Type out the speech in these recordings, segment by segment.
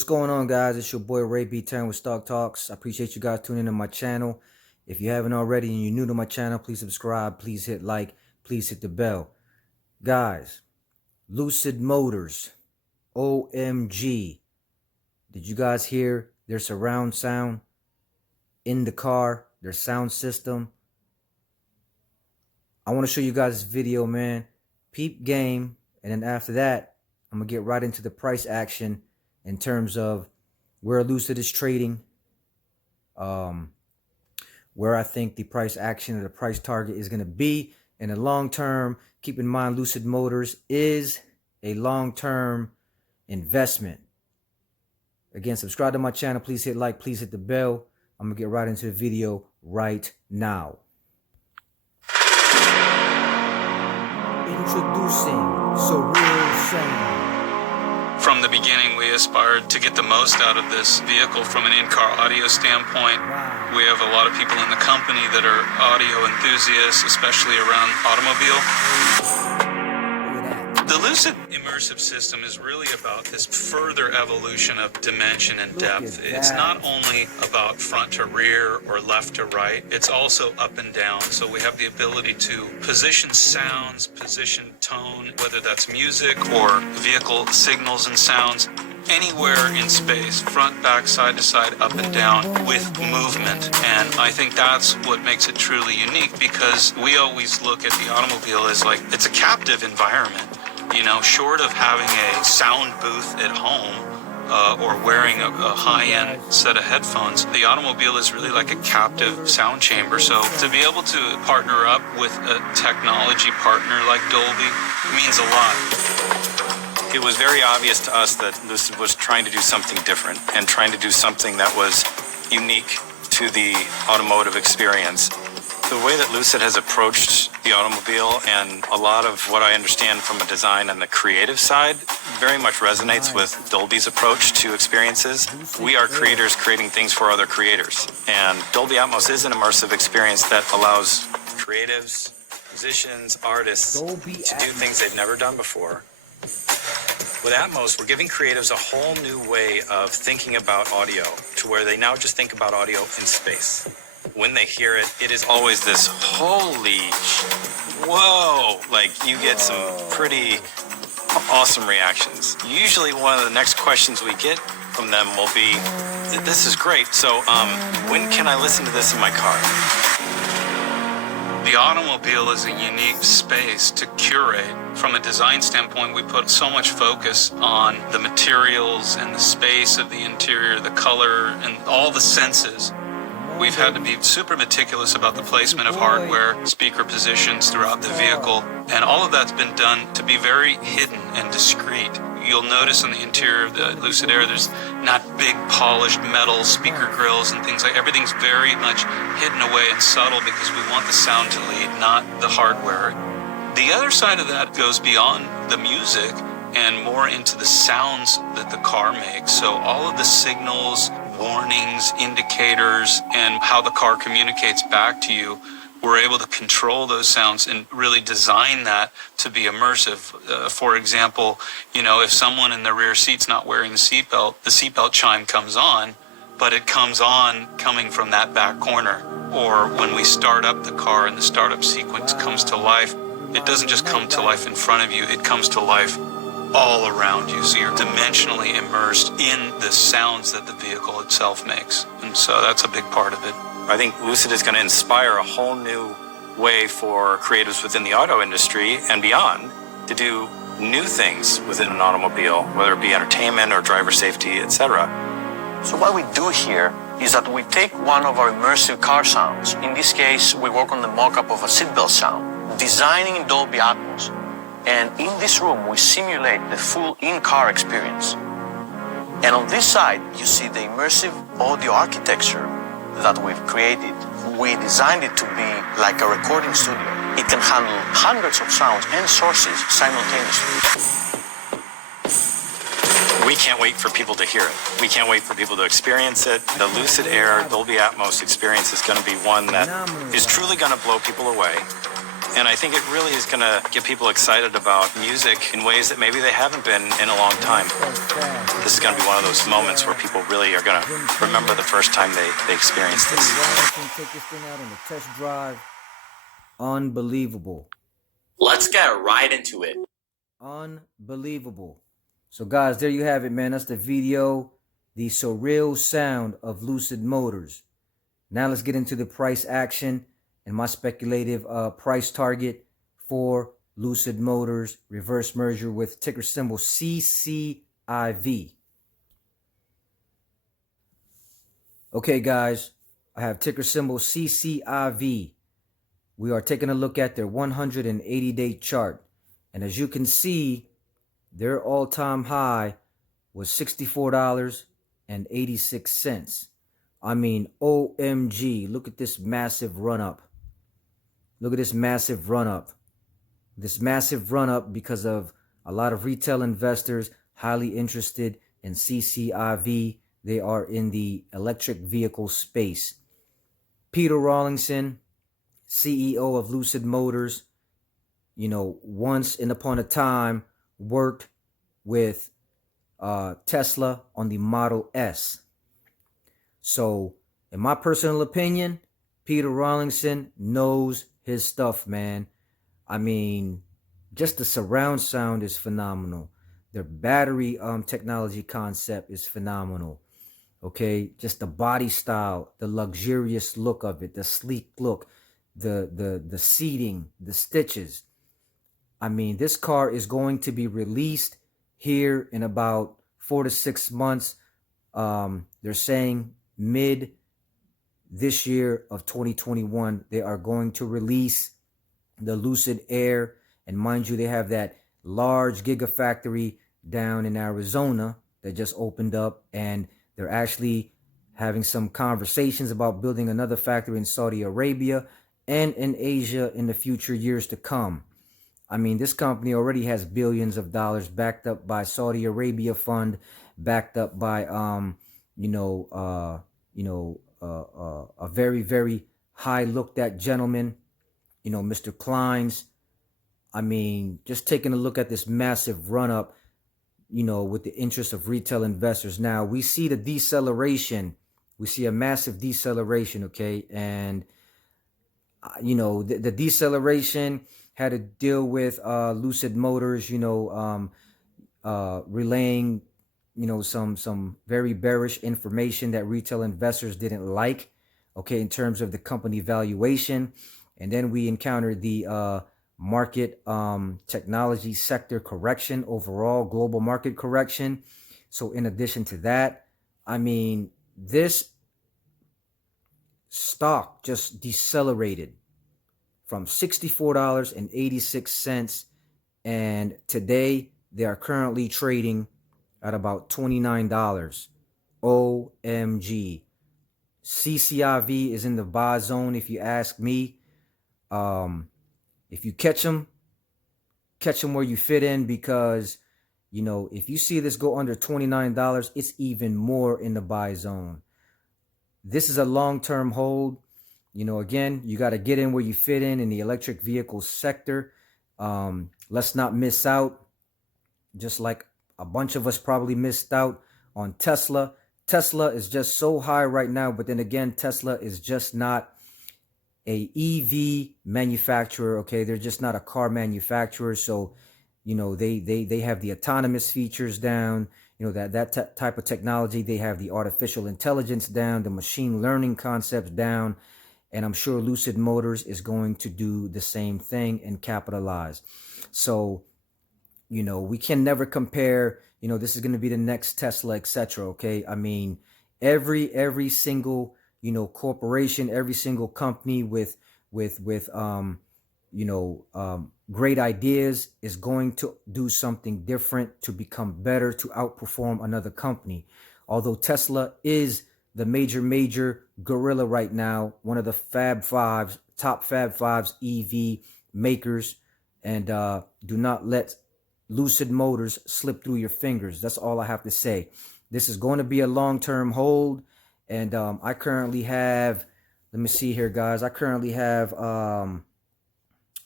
What's going on, guys? It's your boy Ray B. Turn with Stock Talks. I appreciate you guys tuning in to my channel. If you haven't already and you're new to my channel, please subscribe, please hit like, please hit the bell. Guys, Lucid Motors, OMG. Did you guys hear their surround sound in the car, their sound system? I want to show you guys this video, man. Peep game, and then after that, I'm going to get right into the price action in terms of where Lucid is trading, where I think the price action or the price target is going to be in the long term. Keep in mind, Lucid Motors is a long-term investment. Again, subscribe to my channel. Please hit like, please hit the bell. I'm going to get right into the video right now. Introducing Surreal Sound. From the beginning, we aspired to get the most out of this vehicle from an in-car audio standpoint. We have a lot of people in the company that are audio enthusiasts, especially around automobile. The Lucid immersive system is really about this further evolution of dimension and depth. It's not only about front to rear or left to right, it's also up and down. So we have the ability to position sounds, position tone, whether that's music or vehicle signals and sounds, anywhere in space, front, back, side to side, up and down, with movement. And I think that's what makes it truly unique, because we always look at the automobile as like it's a captive environment. You know, short of having a sound booth at home or wearing a high-end set of headphones, the automobile is really like a captive sound chamber. So to be able to partner up with a technology partner like Dolby means a lot. It was very obvious to us that Lucid was trying to do something different and trying to do something that was unique to the automotive experience. The way that Lucid has approached the automobile, and a lot of what I understand from a design and the creative side, very much resonates with Dolby's approach to experiences. We are creators creating things for other creators, and Dolby Atmos is an immersive experience that allows creatives, musicians, artists to do things they've never done before. With Atmos, we're giving creatives a whole new way of thinking about audio, to where they now just think about audio in space. When they hear it, it is always this holy, whoa, like you get some pretty awesome reactions. Usually one of the next questions we get from them will be, this is great, so when can I listen to this in my car? The automobile is a unique space to curate. From a design standpoint, we put so much focus on the materials and the space of the interior, the color, and all the senses. We've had to be super meticulous about the placement of hardware, speaker positions throughout the vehicle, and all of that's been done to be very hidden and discreet. You'll notice on the interior of the Lucid Air, there's not big polished metal speaker grills and things like. Everything's very much hidden away and subtle, because we want the sound to lead, not the hardware. The other side of that goes beyond the music and more into the sounds that the car makes. So all of the signals, warnings, indicators, and how the car communicates back to you, we're able to control those sounds and really design that to be immersive. For example, you know, if someone in the rear seat's not wearing the seatbelt chime comes on, but it comes on coming from that back corner. Or when we start up the car and the startup sequence comes to life, it doesn't just come to life in front of you, it comes to life all around you. So you're dimensionally immersed in the sounds that the vehicle itself makes. And so that's a big part of it. I think Lucid is going to inspire a whole new way for creatives within the auto industry and beyond to do new things within an automobile, whether it be entertainment or driver safety, etc. So what we do here is that we take one of our immersive car sounds. In this case, we work on the mock-up of a seatbelt sound, designing in Dolby Atmos. And in this room, we simulate the full in-car experience. And on this side, you see the immersive audio architecture that we've created. We designed it to be like a recording studio. It can handle hundreds of sounds and sources simultaneously. We can't wait for people to hear it. We can't wait for people to experience it. The Lucid Air Dolby Atmos experience is going to be one that is truly going to blow people away. And I think it really is going to get people excited about music in ways that maybe they haven't been in a long time. This is going to be one of those moments where people really are going to remember the first time they experienced this. Take this thing out on the test drive. Unbelievable. Let's get right into it. Unbelievable. So guys, there you have it, man. That's the video, the surreal sound of Lucid Motors. Now let's get into the price action and my speculative price target for Lucid Motors reverse merger with ticker symbol CCIV. Okay, guys, I have ticker symbol CCIV. We are taking a look at their 180-day chart. And as you can see, their all-time high was $64.86. I mean, OMG, look at this massive run-up. Look at this massive run-up. This massive run-up because of a lot of retail investors highly interested in CCIV. They are in the electric vehicle space. Peter Rawlinson, CEO of Lucid Motors, you know, once and upon a time worked with Tesla on the Model S. So, in my personal opinion, Peter Rawlinson knows his stuff, man. I mean, just the surround sound is phenomenal. Their battery technology concept is phenomenal. Okay, just the body style, the luxurious look of it, the sleek look, the seating, the stitches. I mean, this car is going to be released here in about 4 to 6 months. They're saying mid this year of 2021, they are going to release the Lucid Air. And mind you, they have that large gigafactory down in Arizona that just opened up, and they're actually having some conversations about building another factory in Saudi Arabia and in Asia in the future years to come. I mean, this company already has billions of dollars backed up by Saudi Arabia fund, backed up by a very, very high looked at gentleman, you know, Mr. Klein's. I mean, just taking a look at this massive run up, you know, with the interest of retail investors. Now we see the deceleration. We see a massive deceleration. Okay. And, you know, the deceleration had to deal with Lucid Motors, you know, relaying, you know, some very bearish information that retail investors didn't like, okay, in terms of the company valuation. And then we encountered the market technology sector correction, overall global market correction. So in addition to that, I mean, this stock just decelerated from $64.86, and today they are currently trading at about $29. OMG. CCIV is in the buy zone, if you ask me. If you catch them where you fit in, because, you know, if you see this go under $29, it's even more in the buy zone. This is a long-term hold. You know, again, you got to get in where you fit in the electric vehicle sector. Let's not miss out, just like a bunch of us probably missed out on Tesla. Tesla is just so high right now, but then again, Tesla is just not a EV manufacturer. Okay, they're just not a car manufacturer. So, you know, they have the autonomous features down, you know, that type of technology. They have the artificial intelligence down, the machine learning concepts down, and I'm sure Lucid Motors is going to do the same thing and capitalize. So, you know, we can never compare, you know, this is going to be the next Tesla, etc. Okay, I mean, every single, you know, corporation, every single company with great ideas is going to do something different to become better, to outperform another company. Although Tesla is the major gorilla right now, one of the top Fab Fives EV makers, and do not let Lucid Motors slip through your fingers. That's all I have to say. This is going to be a long-term hold. And I currently have, let me see here, guys. I currently have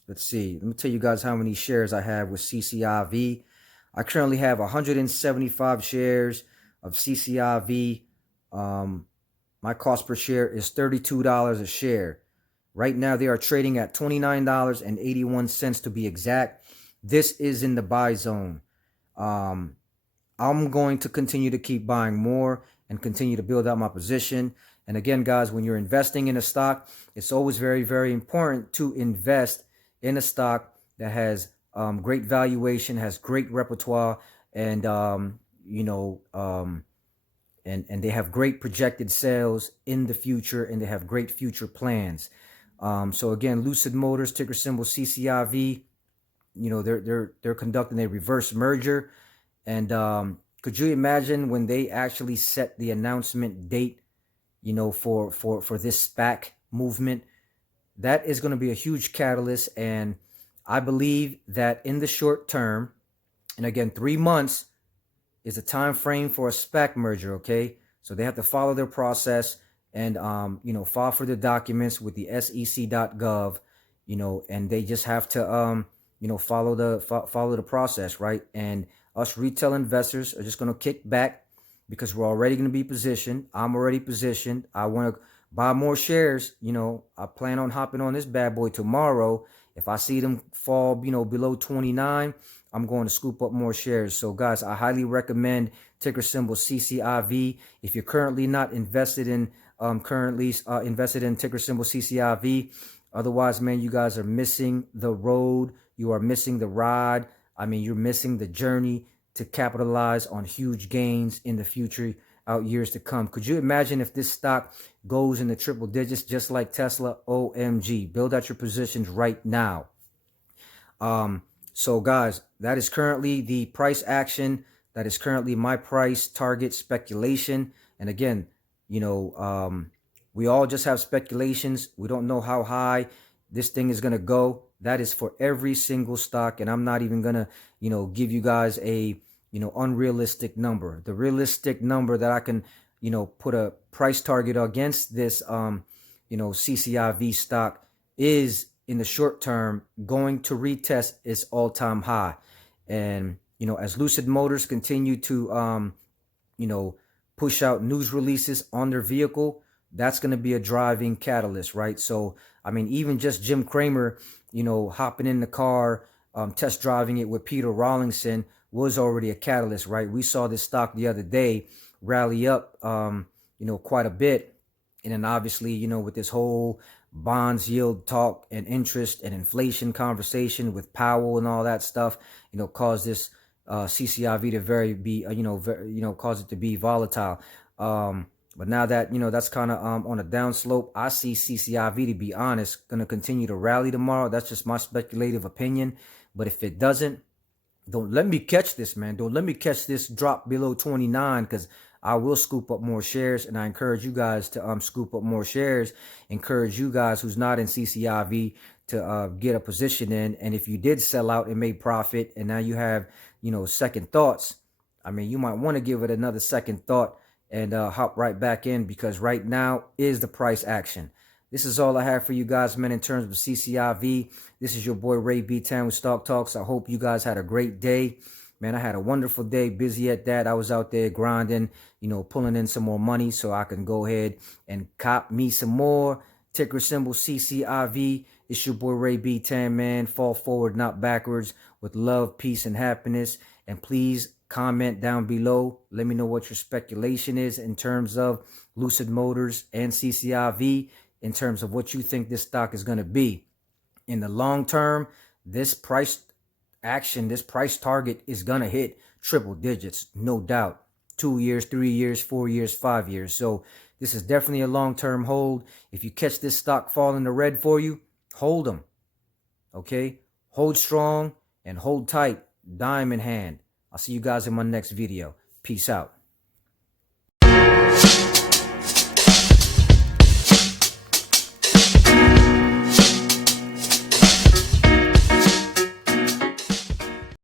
let's see. Let me tell you guys how many shares I have with CCIV. I currently have 175 shares of CCIV. My cost per share is $32 a share. Right now, they are trading at $29.81 to be exact. This is in the buy zone. I'm going to continue to keep buying more and continue to build out my position. And again, guys, when you're investing in a stock, it's always very, very important to invest in a stock that has great valuation, has great repertoire, and and they have great projected sales in the future, and they have great future plans. So again, Lucid Motors, ticker symbol CCIV. They're conducting a reverse merger, and could you imagine when they actually set the announcement date, for this SPAC movement? That is going to be a huge catalyst, and I believe that in the short term, and again, 3 months is a time frame for a SPAC merger. Okay, so they have to follow their process and file for the documents with the SEC.gov, and they just have to follow the process, right? And us retail investors are just going to kick back because we're already going to be positioned. I'm already positioned. I want to buy more shares. I plan on hopping on this bad boy tomorrow. If I see them fall, below 29, I'm going to scoop up more shares. So guys, I highly recommend ticker symbol CCIV. If you're currently not invested in ticker symbol CCIV, otherwise, man, you guys are missing the road. You are missing the ride. I mean, you're missing the journey to capitalize on huge gains in the future, out years to come. Could you imagine if this stock goes in the triple digits just like Tesla? OMG. Build out your positions right now. So guys, that is currently the price action. That is currently my price target speculation. And again, we all just have speculations. We don't know how high this thing is going to go. That is for every single stock. And I'm not even going to, give you guys a, unrealistic number. The realistic number that I can, put a price target against this, CCIV stock is in the short term going to retest its all-time high. And, as Lucid Motors continue to, push out news releases on their vehicle, that's going to be a driving catalyst, right? So, I mean, even just Jim Cramer, hopping in the car, test driving it with Peter Rawlinson was already a catalyst, right? We saw this stock the other day rally up, quite a bit. And then obviously, with this whole bonds yield talk and interest and inflation conversation with Powell and all that stuff, caused this CCIV to cause it to be volatile. But now that, that's kind of on a downslope, I see CCIV, to be honest, going to continue to rally tomorrow. That's just my speculative opinion. But if it doesn't, don't let me catch this, man. Don't let me catch this drop below 29, because I will scoop up more shares. And I encourage you guys to scoop up more shares. Encourage you guys who's not in CCIV to get a position in. And if you did sell out and made profit, and now you have, second thoughts, I mean, you might want to give it another second thought and hop right back in, because right now is the price action. This is all I have for you guys, man, in terms of CCIV. This is your boy Ray B-Town with Stock Talks. I hope you guys had a great day. Man, I had a wonderful day, busy at that. I was out there grinding, pulling in some more money so I can go ahead and cop me some more. Ticker symbol CCIV. It's your boy Ray B-Town, man. Fall forward, not backwards, with love, peace, and happiness. And please comment down below. Let me know what your speculation is in terms of Lucid Motors and CCIV, in terms of what you think this stock is going to be. In the long term, this price action, this price target is going to hit triple digits, no doubt. 2 years, 3 years, 4 years, 5 years. So this is definitely a long-term hold. If you catch this stock fall in the red for you, hold them. Okay? Hold strong and hold tight. Dime in hand. I'll see you guys in my next video. Peace out.